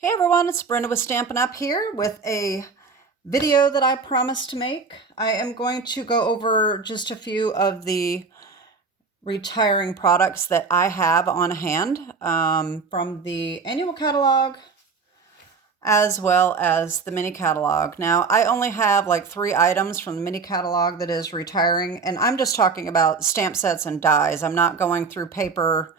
Hey everyone, it's Brenda with Stampin' Up here with a video that I promised to make. I am going to go over just a few of the retiring products that I have on hand from the annual catalog as well as the mini catalog. Now, I only have like 3 items from the mini catalog that is retiring, and I'm just talking about stamp sets and dies. I'm not going through paper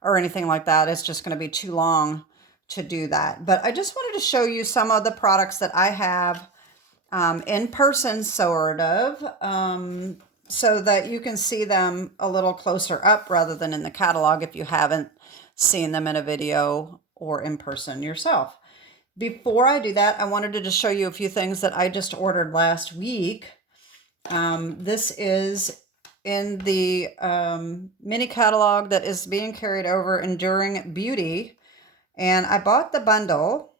or anything like that. It's just going to be too long to do that. But I just wanted to show you some of the products that I have in person, sort of, so that you can see them a little closer up rather than in the catalog if you haven't seen them in a video or in person yourself. Before I do that, I wanted to just show you a few things that I just ordered last week. This is in the mini catalog that is being carried over, Enduring Beauty. And I bought the bundle.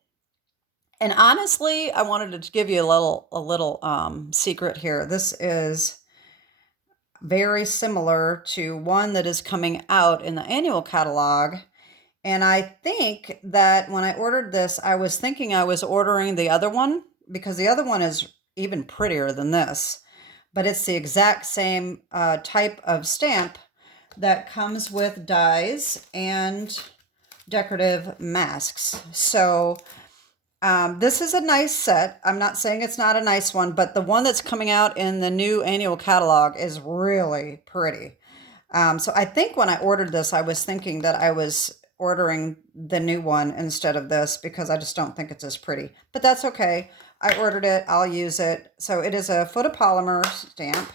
And honestly, I wanted to give you a little secret here. This is very similar to one that is coming out in the annual catalog. And I think that when I ordered this, I was thinking I was ordering the other one because the other one is even prettier than this. But it's the exact same type of stamp that comes with dies and decorative masks. So this is a nice set. I'm not saying it's not a nice one, but the one that's coming out in the new annual catalog is really pretty. So I think when I ordered this, I was thinking that I was ordering the new one instead of this because I just don't think it's as pretty. But that's okay. I ordered it. I'll use it. So it is a photopolymer stamp.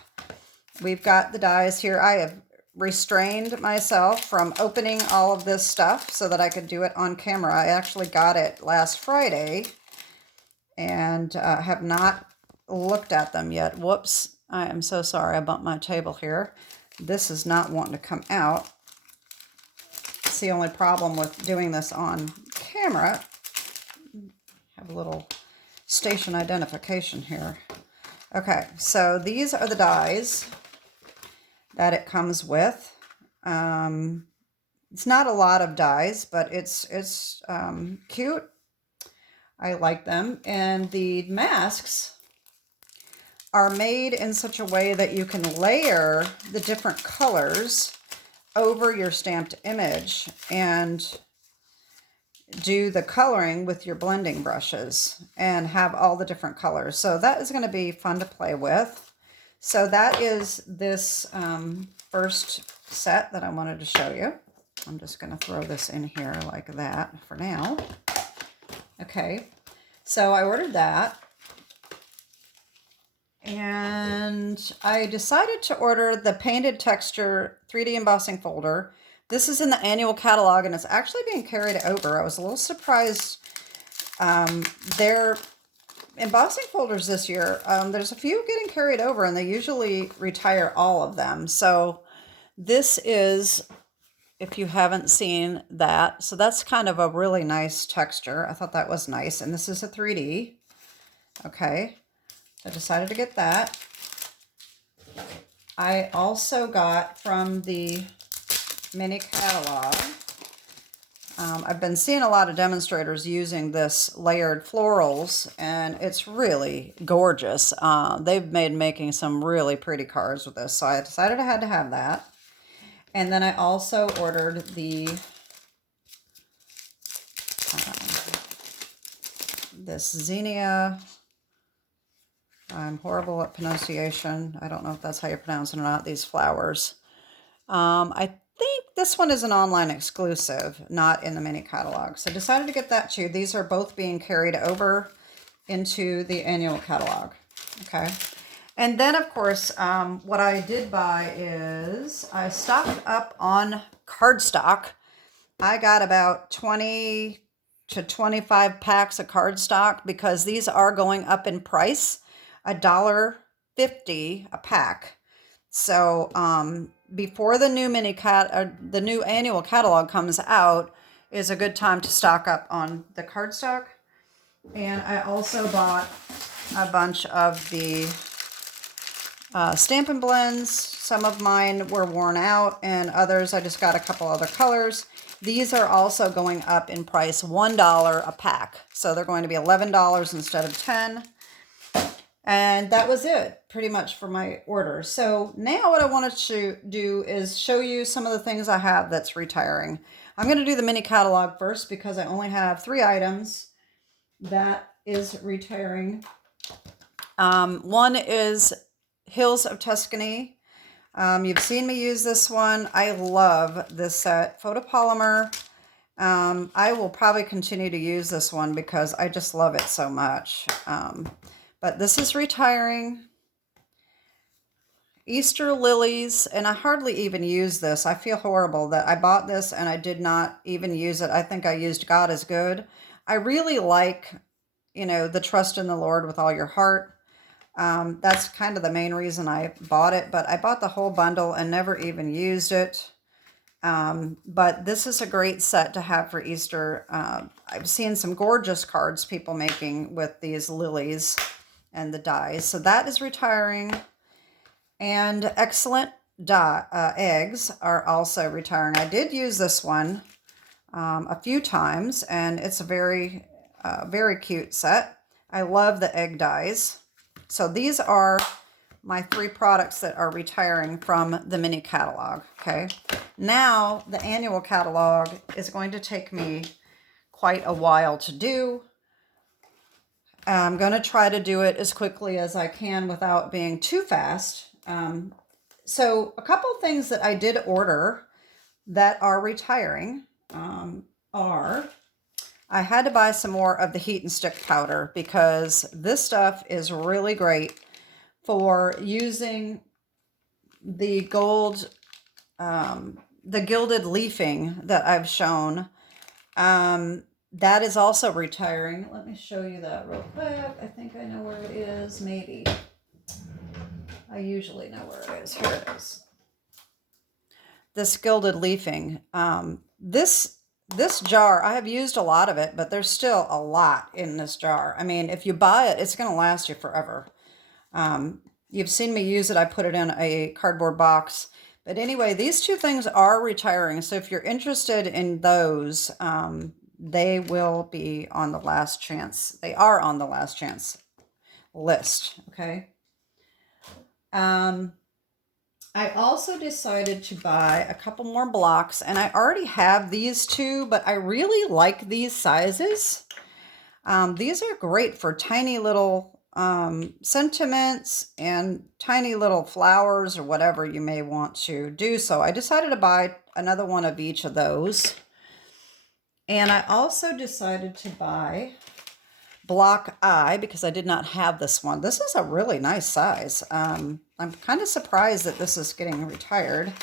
We've got the dies here. I have restrained myself from opening all of this stuff so that I could do it on camera. I actually got it last Friday and have not looked at them yet. Whoops. I am so sorry. I bumped my table here. This is not wanting to come out. It's the only problem with doing this on camera. Have a little station identification here. Okay, so these are the dies that it comes with. It's not a lot of dies, but it's cute. I like them. And the masks are made in such a way that you can layer the different colors over your stamped image and do the coloring with your blending brushes and have all the different colors. So that is going to be fun to play with. So that is this first set that I wanted to show you. I'm just going to throw this in here like that for now. Okay, so I ordered that. And I decided to order the Painted Texture 3D embossing folder. This is in the annual catalog, and it's actually being carried over. I was a little surprised. Their embossing folders this year, there's a few getting carried over, and they usually retire all of them. So this is, if you haven't seen that, so that's kind of a really nice texture. I thought that was nice. And this is a 3D. Okay. I decided to get that. I also got from the mini catalog, I've been seeing a lot of demonstrators using this layered florals, and it's really gorgeous. They've made making some really pretty cards with this, so I decided I had to have that. And then I also ordered the this Xenia. I'm horrible at pronunciation. I don't know if that's how you pronounce it or not, these flowers. I think this one is an online exclusive, not in the mini catalog. So I decided to get that too. These are both being carried over into the annual catalog. Okay. And then, of course, what I did buy is I stocked up on cardstock. I got about 20 to 25 packs of cardstock because these are going up in price. $1.50 a pack. So before the new the new annual catalog comes out is a good time to stock up on the cardstock. And I also bought a bunch of the Stampin' Blends. Some of mine were worn out, and others I just got a couple other colors. These are also going up in price, $1 a pack. So they're going to be $11 instead of $10. And that was it pretty much for my order. So now what I wanted to do is show you some of the things I have that's retiring. I'm going to do the mini catalog first because I only have 3 items that is retiring. One is Hills of Tuscany. You've seen me use this one. I love this set. Photopolymer. I will probably continue to use this one because I just love it so much. But this is retiring. Easter lilies, and I hardly even use this. I feel horrible that I bought this and I did not even use it. I think I used God is good. I really like, the trust in the Lord with all your heart. That's kind of the main reason I bought it, but I bought the whole bundle and never even used it. But this is a great set to have for Easter. I've seen some gorgeous cards people making with these lilies and the dies. So that is retiring. And Excellent eggs are also retiring. I did use this one a few times, and it's a very, very cute set. I love the egg dies. So these are my 3 products that are retiring from the mini catalog, okay? Now, the annual catalog is going to take me quite a while to do. I'm going to try to do it as quickly as I can without being too fast. So a couple of things that I did order that are retiring are, I had to buy some more of the heat and stick powder because this stuff is really great for using the gold, the gilded leafing that I've shown. That is also retiring. Let me show you that real quick. I think I know where it is, maybe. I usually know where it is. Here it is. This gilded leafing. This jar, I have used a lot of it, but there's still a lot in this jar. I mean, if you buy it, it's going to last you forever. You've seen me use it. I put it in a cardboard box. But anyway, these 2 things are retiring. So if you're interested in those, they will be on the last chance. They are on the last chance list, okay? I also decided to buy a couple more blocks, and I already have these 2, but I really like these sizes. These are great for tiny little sentiments and tiny little flowers or whatever you may want to do. So I decided to buy another one of each of those. And I also decided to buy block I because I did not have this one. This is a really nice size. I'm kind of surprised that this is getting retired.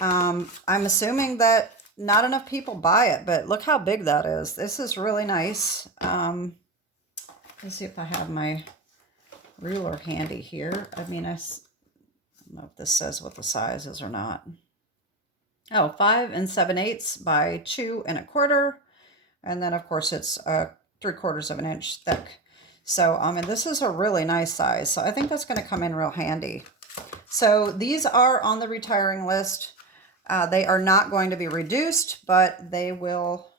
I'm assuming that not enough people buy it, but look how big that is. This is really nice. Let's see if I have my ruler handy here. I mean, I don't know if this says what the size is or not. Oh, 5 7/8 by 2 1/4. And then, of course, it's 3/4 of an inch thick. So, I mean, this is a really nice size. So I think that's going to come in real handy. So these are on the retiring list. They are not going to be reduced, but they will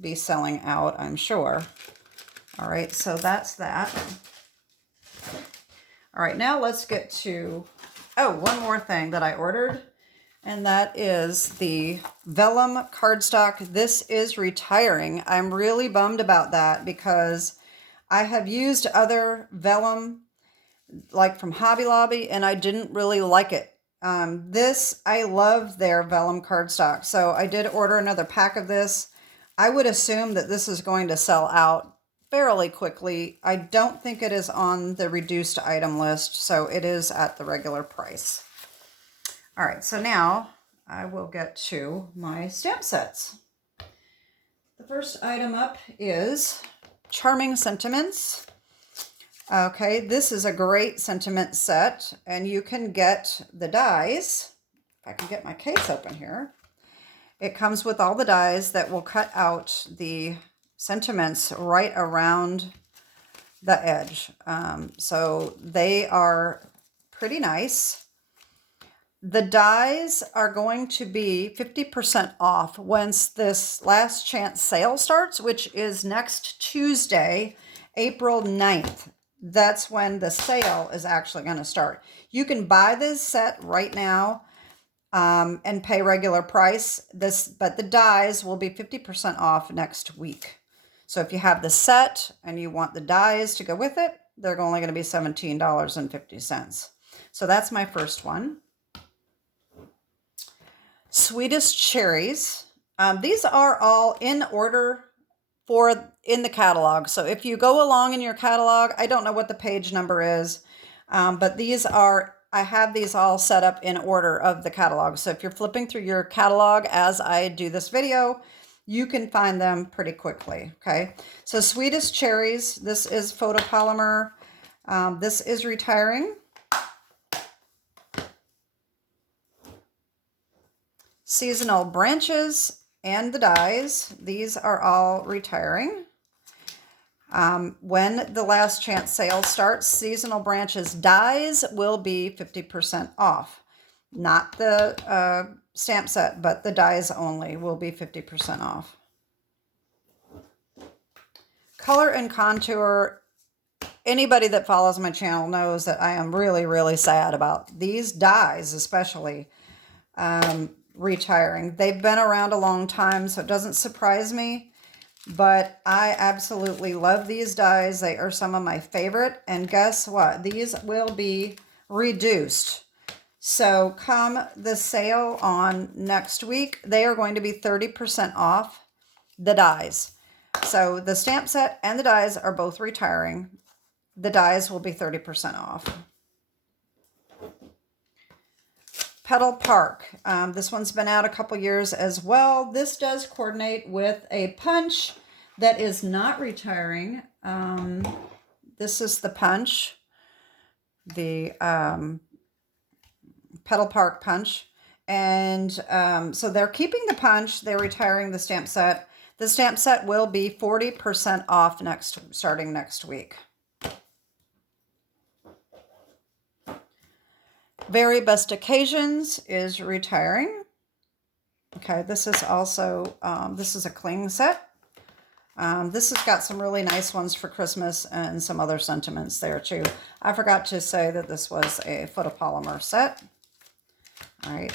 be selling out, I'm sure. All right, so that's that. All right, now let's get to, one more thing that I ordered, and that is the vellum cardstock. This is retiring. I'm really bummed about that because I have used other vellum, like from Hobby Lobby, and I didn't really like it. I love their vellum cardstock, so I did order another pack of this. I would assume that this is going to sell out fairly quickly. I don't think it is on the reduced item list, so it is at the regular price. All right, so now I will get to my stamp sets. The first item up is Charming Sentiments. Okay, this is a great sentiment set, and you can get the dies. If I can get my case open here. It comes with all the dies that will cut out the sentiments right around the edge. So they are pretty nice. The dies are going to be 50% off once this last chance sale starts, which is next Tuesday, April 9th. That's when the sale is actually going to start. You can buy this set right now and pay regular price. But the dies will be 50% off next week. So if you have the set and you want the dies to go with it, they're only going to be $17.50. So that's my first one. Sweetest cherries. These are all in order in the catalog. So if you go along in your catalog, I don't know what the page number is, but I have these all set up in order of the catalog. So if you're flipping through your catalog as I do this video, you can find them pretty quickly. Okay. So Sweetest Cherries. This is photopolymer. This is retiring. Seasonal Branches and the dies. These are all retiring. When the last chance sale starts, Seasonal Branches dies will be 50% off. Not the stamp set, but the dies only will be 50% off. Color and Contour. Anybody that follows my channel knows that I am really, really sad about these dies, especially retiring. They've been around a long time, so it doesn't surprise me, but I absolutely love these dies. They are some of my favorite, and guess what? These will be reduced. So come the sale on next week, they are going to be 30% off the dies. So the stamp set and the dies are both retiring. The dies will be 30% off. Petal Park. This one's been out a couple years as well. This does coordinate with a punch that is not retiring. This is the punch, the Petal Park punch. And so they're keeping the punch. They're retiring the stamp set. The stamp set will be 40% off starting next week. Very Best Occasions is retiring. Okay, this is also, this is a cling set. This has got some really nice ones for Christmas and some other sentiments there too. I forgot to say that this was a photopolymer set. All right.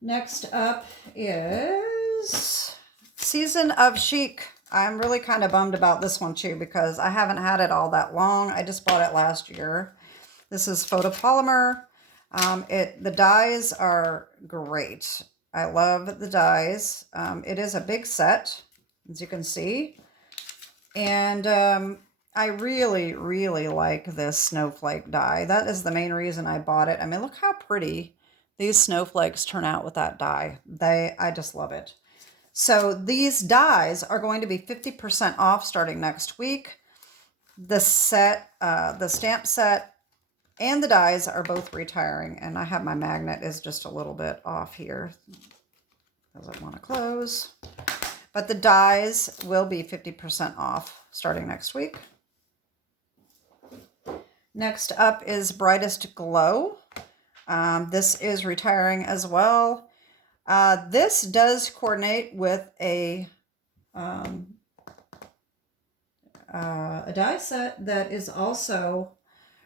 Next up is Season of Chic. I'm really kind of bummed about this one too because I haven't had it all that long. I just bought it last year. This is photopolymer. The dies are great. I love the dies. It is a big set, as you can see. And I really, really like this snowflake die. That is the main reason I bought it. I mean, look how pretty these snowflakes turn out with that die. I just love it. So these dies are going to be 50% off starting next week. The set, the stamp set and the dies are both retiring. And I have my magnet is just a little bit off here. Doesn't want to close. But the dies will be 50% off starting next week. Next up is Brightest Glow. This is retiring as well. This does coordinate with a die set that is also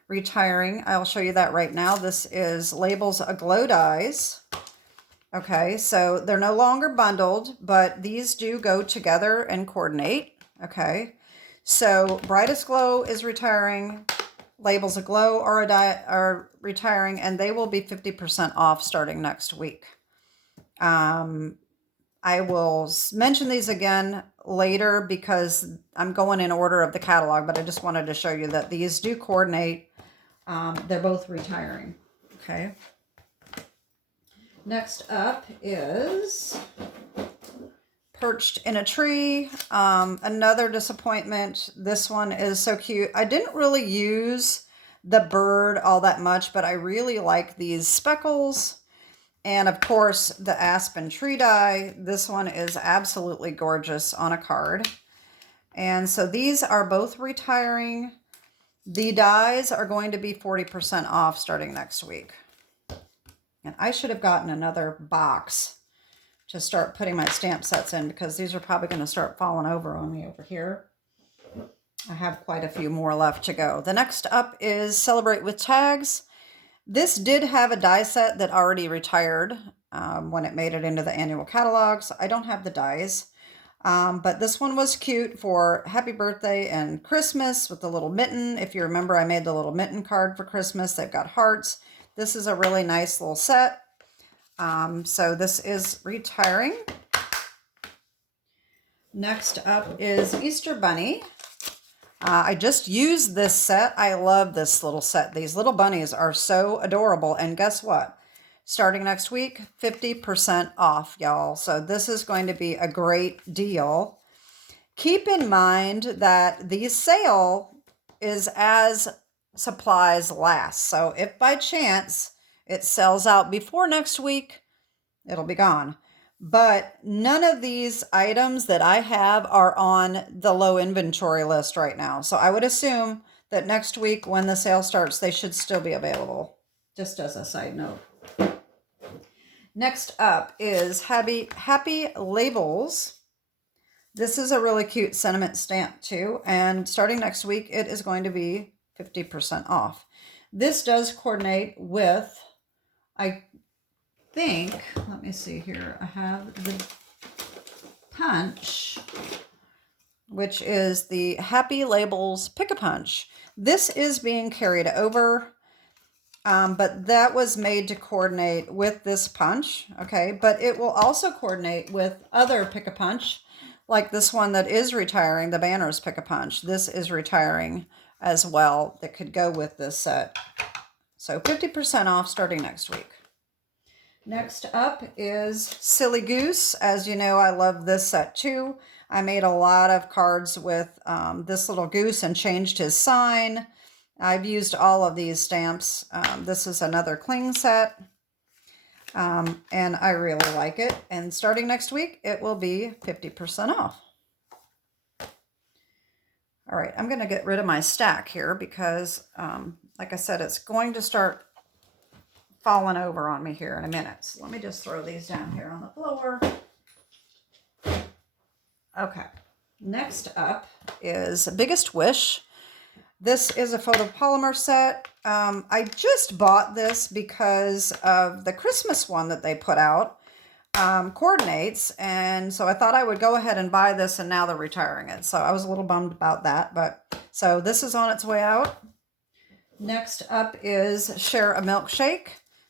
retiring. I'll show you that right now. This is Labels Aglow dies. Okay, so they're no longer bundled, but these do go together and coordinate. Okay, so Brightest Glow is retiring. Labels Aglow are retiring, and they will be 50% off starting next week. I will mention these again later because I'm going in order of the catalog, but I just wanted to show you that these do coordinate. They're both retiring. Okay. Next up is Perched in a Tree. Another disappointment. This one is so cute. I didn't really use the bird all that much, but I really like these speckles. And of course, the aspen tree die. This one is absolutely gorgeous on a card. And so these are both retiring. The dies are going to be 40% off starting next week. And I should have gotten another box to start putting my stamp sets in, because these are probably going to start falling over on me over here. I have quite a few more left to go. The next up is Celebrate with Tags. This did have a die set that already retired when it made it into the annual catalog, so I don't have the dies. But this one was cute for happy birthday and Christmas with the little mitten. If you remember, I made the little mitten card for Christmas. They've got hearts. This is a really nice little set. So this is retiring. Next up is Easter Bunny. I just used this set. I love this little set. These little bunnies are so adorable. And guess what? Starting next week, 50% off, y'all. So this is going to be a great deal. Keep in mind that the sale is as supplies last. So if by chance it sells out before next week, it'll be gone. But none of these items that I have are on the low inventory list right now. So I would assume that next week when the sale starts, they should still be available. Just as a side note. Next up is Happy Labels. This is a really cute sentiment stamp too. And starting next week, it is going to be 50% off. This does coordinate with, I think, let me see here, I have the punch, which is the Happy Labels Pick-a-Punch. This is being carried over, but that was made to coordinate with this punch, okay? But it will also coordinate with other Pick-a-Punch, like this one that is retiring, the Banners Pick-a-Punch. This is retiring as well, that could go with this set. So 50% off starting next week. Next up is Silly Goose. As you know, I love this set too. I made a lot of cards with this little goose and changed his sign. I've used all of these stamps. This is another cling set. And I really like it. And starting next week, it will be 50% off. All right, I'm going to get rid of my stack here because, like I said, it's going to start falling over on me here in a minute. So let me just throw these down here on the floor. Okay, next up is Biggest Wish. This is a photopolymer set. I just bought this because of the Christmas one that they put out, coordinates, and so I thought I would go ahead and buy this, and now they're retiring it. So I was a little bummed about that, but so this is on its way out. Next up is Share a Milkshake.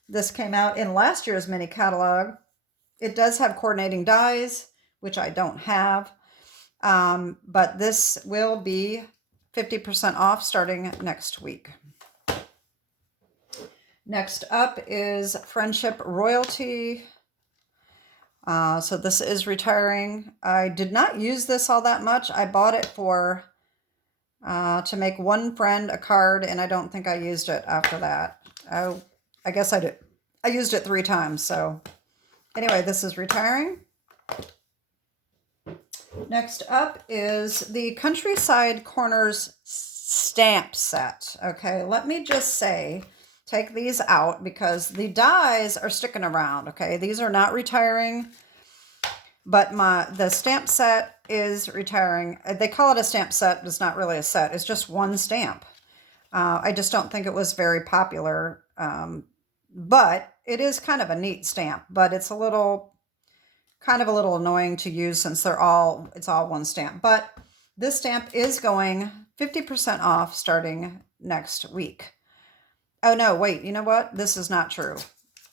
This came out in last year's mini catalog. It does have coordinating dies, which I don't have, but this will be 50% off starting next week. Next up is Friendship Royalty. So this is retiring. I did not use this all that much. I bought it for to make one friend a card, and I don't think I used it after that. Oh, I guess I did. I used it 3 times. So anyway, this is retiring. Next up is the Countryside Corners stamp set. Okay, let me just say, take these out because the dies are sticking around. Okay, these are not retiring, but the stamp set is retiring. They call it a stamp set, but it's not really a set. It's just one stamp. I just don't think it was very popular, but it is kind of a neat stamp, but it's kind of a little annoying to use since it's all one stamp. But this stamp is going 50% off starting next week. Oh no, wait, you know what? This is not true.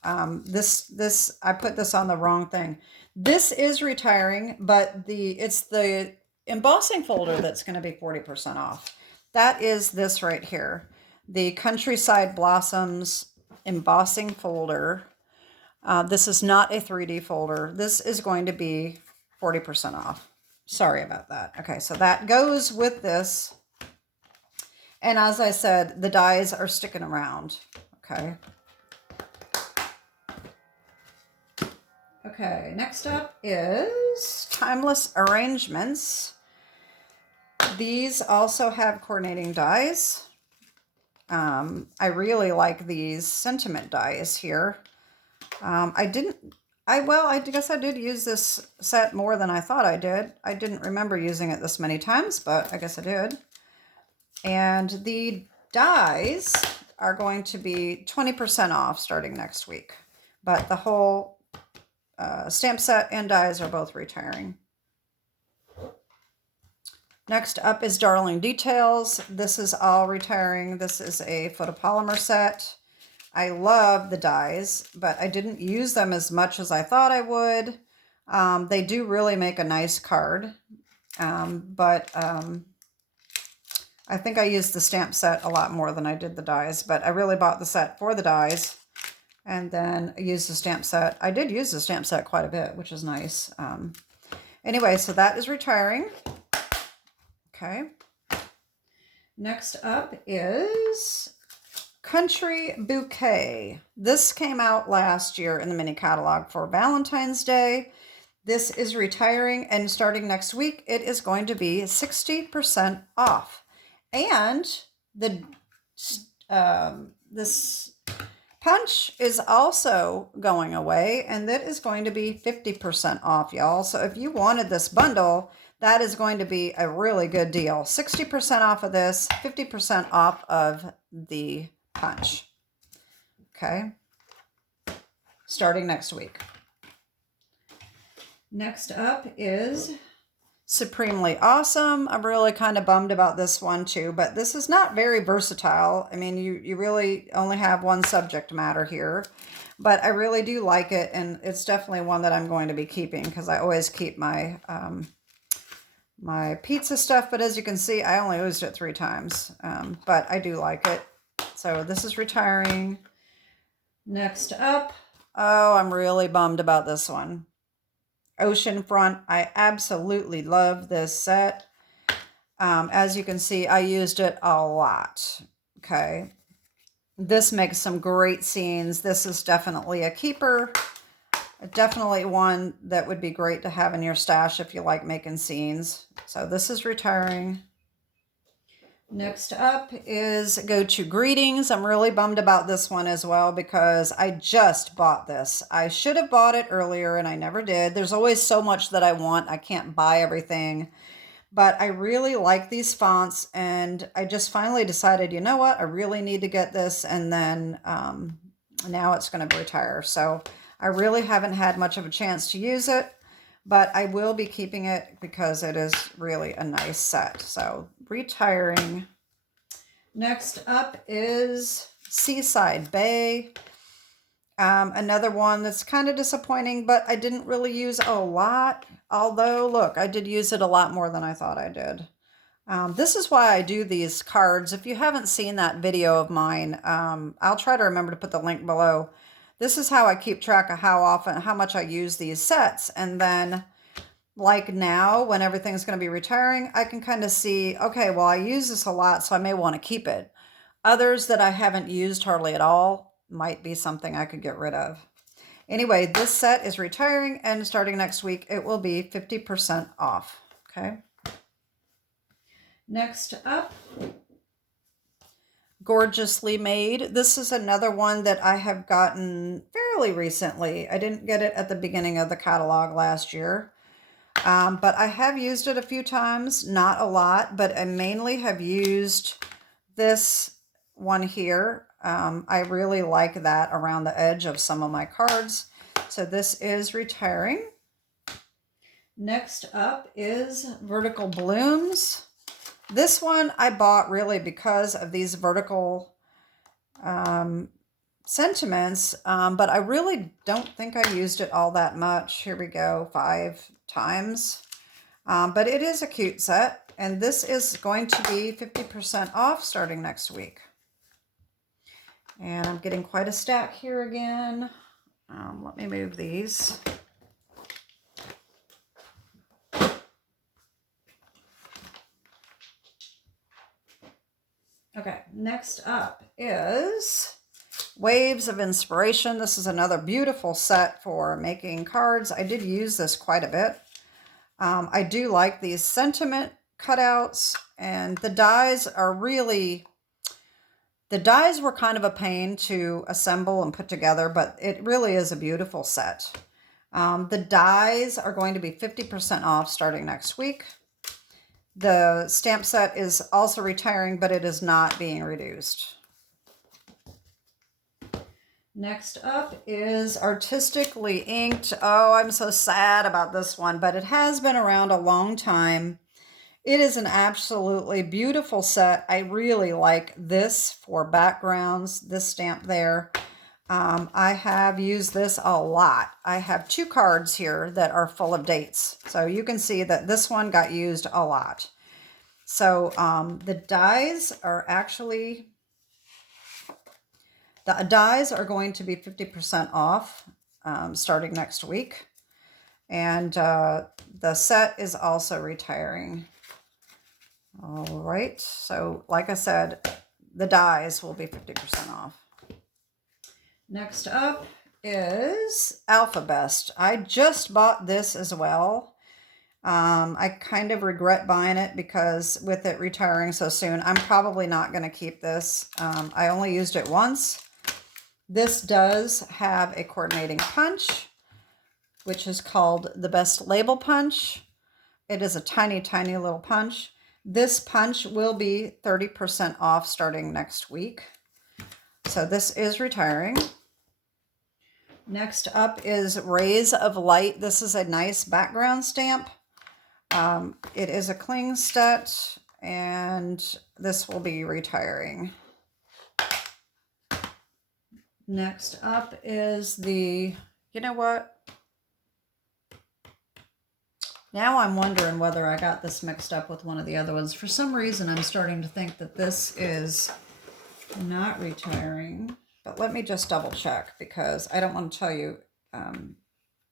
I put this on the wrong thing. This is retiring, but it's the embossing folder that's going to be 40% off. That is this right here. The Countryside Blossoms embossing folder. This is not a 3D folder. This is going to be 40% off. Sorry about that. Okay, so that goes with this. And as I said, the dies are sticking around. Okay. Okay, next up is Timeless Arrangements. These also have coordinating dies. I really like these sentiment dies here. I guess I did use this set more than I thought I did. I didn't remember using it this many times, but I guess I did. And the dies are going to be 20% off starting next week. But the whole stamp set and dies are both retiring. Next up is Darling Details. This is all retiring. This is a photopolymer set. I love the dies, but I didn't use them as much as I thought I would. They do really make a nice card, but I think I used the stamp set a lot more than I did the dies, but I really bought the set for the dies and then I used the stamp set. I did use the stamp set quite a bit, which is nice. Anyway, so that is retiring. Okay. Next up is Country Bouquet. This came out last year in the mini catalog for Valentine's Day. This is retiring, and starting next week, it is going to be 60% off. And this punch is also going away, and that is going to be 50% off, y'all. So if you wanted this bundle, that is going to be a really good deal. 60% off of this, 50% off of the punch. Okay. Starting next week. Next up is Supremely Awesome. I'm really kind of bummed about this one too, but this is not very versatile. I mean, you really only have one subject matter here, but I really do like it, and it's definitely one that I'm going to be keeping because I always keep my my pizza stuff, but as you can see, I only used it 3 times, but I do like it. So this is retiring. Next up, oh, I'm really bummed about this one. Oceanfront. I absolutely love this set. As you can see, I used it a lot. Okay. This makes some great scenes. This is definitely a keeper. Definitely one that would be great to have in your stash if you like making scenes. So this is retiring. Next up is Go To Greetings. I'm really bummed about this one as well because I just bought this. I should have bought it earlier and I never did. There's always so much that I want. I can't buy everything. But I really like these fonts, and I just finally decided, you know what? I really need to get this, and then now it's going to retire. So I really haven't had much of a chance to use it, but I will be keeping it because it is really a nice set. So retiring. Next up is Seaside Bay. Another one that's kind of disappointing, but I didn't really use a lot. Although, look, I did use it a lot more than I thought I did. This is why I do these cards. If you haven't seen that video of mine, I'll try to remember to put the link below. This is how I keep track of how much I use these sets. And then, like now, when everything's going to be retiring, I can kind of see, okay, well, I use this a lot, so I may want to keep it. Others that I haven't used hardly at all might be something I could get rid of. Anyway, this set is retiring, and starting next week, it will be 50% off. Okay. Next up, Gorgeously Made. This is another one that I have gotten fairly recently. I didn't get it at the beginning of the catalog last year, but I have used it a few times, not a lot, but I mainly have used this one here. I really like that around the edge of some of my cards. So this is retiring. Next up is Vertical Blooms. This one I bought really because of these vertical sentiments, but I really don't think I used it all that much. Here we go, 5 times. But it is a cute set, and this is going to be 50% off starting next week. And I'm getting quite a stack here again. Let me move these. Okay, next up is Waves of Inspiration. This is another beautiful set for making cards. I did use this quite a bit. I do like these sentiment cutouts, and the dies are really, The dies were kind of a pain to assemble and put together, but it really is a beautiful set. The dies are going to be 50% off starting next week. The stamp set is also retiring, but it is not being reduced. Next up is Artistically Inked. Oh, I'm so sad about this one, but it has been around a long time. It is an absolutely beautiful set. I really like this for backgrounds, this stamp there. I have used this a lot. I have 2 cards here that are full of dates. So you can see that this one got used a lot. So the dies are actually... The dies are going to be 50% off starting next week. And the set is also retiring. All right. So like I said, the dies will be 50% off. Next up is Alphabest. I just bought this as well. I kind of regret buying it because with it retiring so soon, I'm probably not going to keep this. I only used it once. This does have a coordinating punch, which is called the Best Label Punch. It is a tiny, tiny little punch. This punch will be 30% off starting next week. So this is retiring. Next up is Rays of Light. This is a nice background stamp. It is a cling set, and this will be retiring. Next up is the, you know what? Now I'm wondering whether I got this mixed up with one of the other ones. For some reason, I'm starting to think that this is not retiring. But let me just double check because I don't want to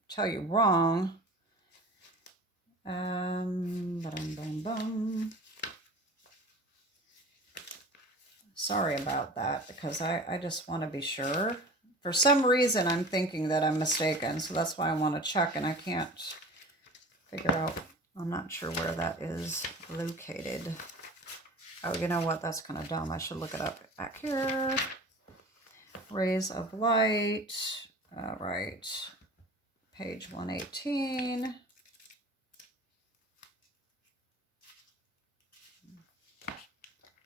tell you wrong. Sorry about that because I just want to be sure. For some reason, I'm thinking that I'm mistaken, so that's why I want to check, and I can't figure out. I'm not sure where that is located. Oh, you know what? That's kind of dumb. I should look it up back here. Rays of Light. All right. Page 118.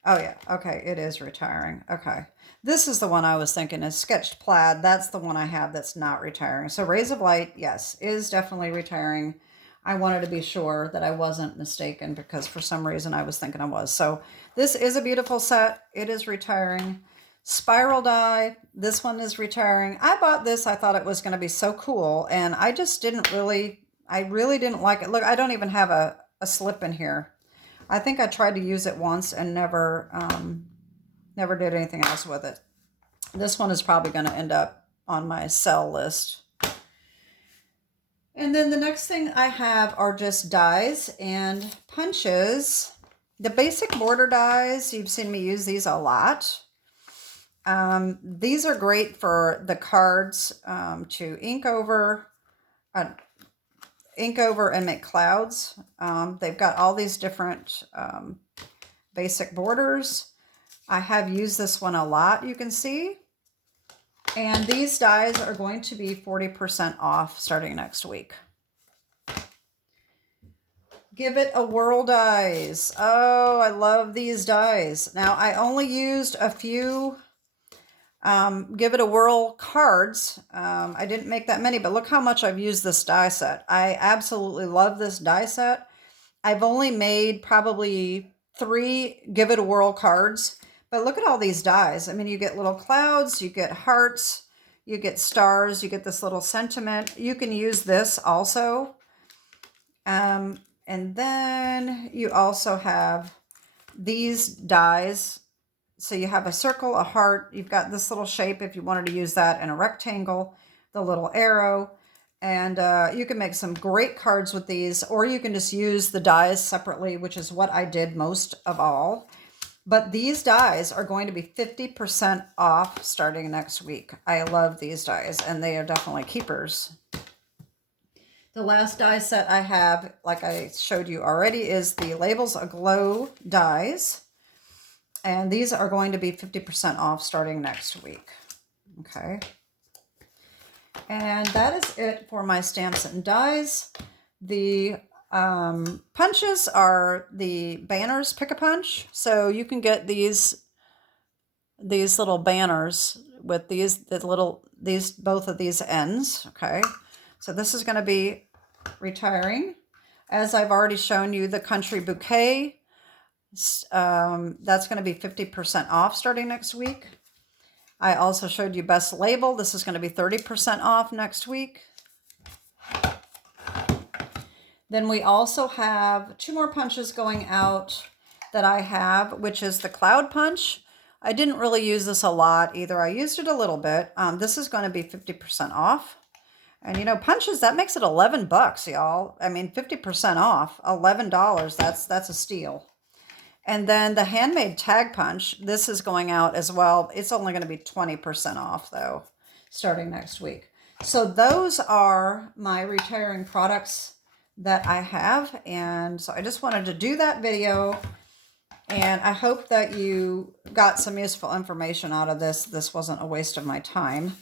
Oh, yeah. Okay. It is retiring. Okay. This is the one I was thinking is Sketched Plaid. That's the one I have that's not retiring. So Rays of Light, yes, is definitely retiring. I wanted to be sure that I wasn't mistaken because for some reason I was thinking I was. So this is a beautiful set. It is retiring. Spiral die. This one is retiring. I bought this. I thought it was going to be so cool. And I just didn't really, I really didn't like it. Look, I don't even have a slip in here. I think I tried to use it once and never did anything else with it. This one is probably going to end up on my sell list. And then the next thing I have are just dies and punches. The basic border dies, you've seen me use these a lot. These are great for the cards to ink over and make clouds. They've got all these different basic borders. I have used this one a lot, you can see. And these dies are going to be 40% off starting next week. Give It a Whirl dies. Oh, I love these dies. Now, I only used a few Give It a Whirl cards. I didn't make that many, but look how much I've used this die set. I absolutely love this die set. I've only made probably 3 Give It a Whirl cards, but look at all these dies. I mean, you get little clouds, you get hearts, you get stars, you get this little sentiment. You can use this also. And then you also have these dies. So you have a circle, a heart. You've got this little shape if you wanted to use that, and a rectangle, the little arrow. And you can make some great cards with these, or you can just use the dies separately, which is what I did most of all. But these dies are going to be 50% off starting next week. I love these dies, and they are definitely keepers. The last die set I have, like I showed you already, is the Labels Aglow dies. And these are going to be 50% off starting next week. Okay. And that is it for my stamps and dies. The punches are the banners Pick-a-Punch. So you can get these little banners with both of these ends. Okay. So this is going to be retiring. As I've already shown you, the Country Bouquet, that's going to be 50% off starting next week. I also showed you Best Label. This is going to be 30% off next week. Then we also have 2 more punches going out that I have, which is the Cloud Punch. I didn't really use this a lot either. I used it a little bit. This is going to be 50% off. And you know, punches, that makes it 11 bucks, y'all. I mean, 50% off, $11. That's a steal. And then the Handmade Tag Punch, this is going out as well. It's only going to be 20% off though, starting next week. So those are my retiring products that I have. And so I just wanted to do that video. And I hope that you got some useful information out of this. This wasn't a waste of my time.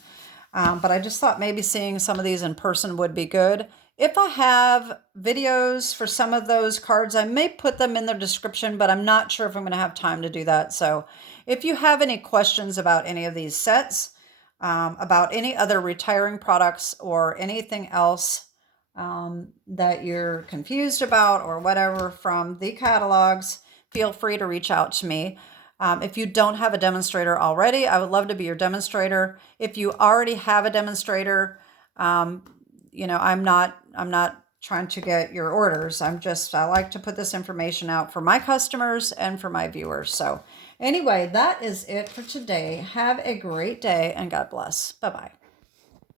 But I just thought maybe seeing some of these in person would be good. If I have videos for some of those cards, I may put them in the description, but I'm not sure if I'm going to have time to do that. So if you have any questions about any of these sets, about any other retiring products or anything else that you're confused about or whatever from the catalogs, feel free to reach out to me. If you don't have a demonstrator already, I would love to be your demonstrator. If you already have a demonstrator, you know, I'm not trying to get your orders. I like to put this information out for my customers and for my viewers. So anyway, that is it for today. Have a great day and God bless. Bye-bye.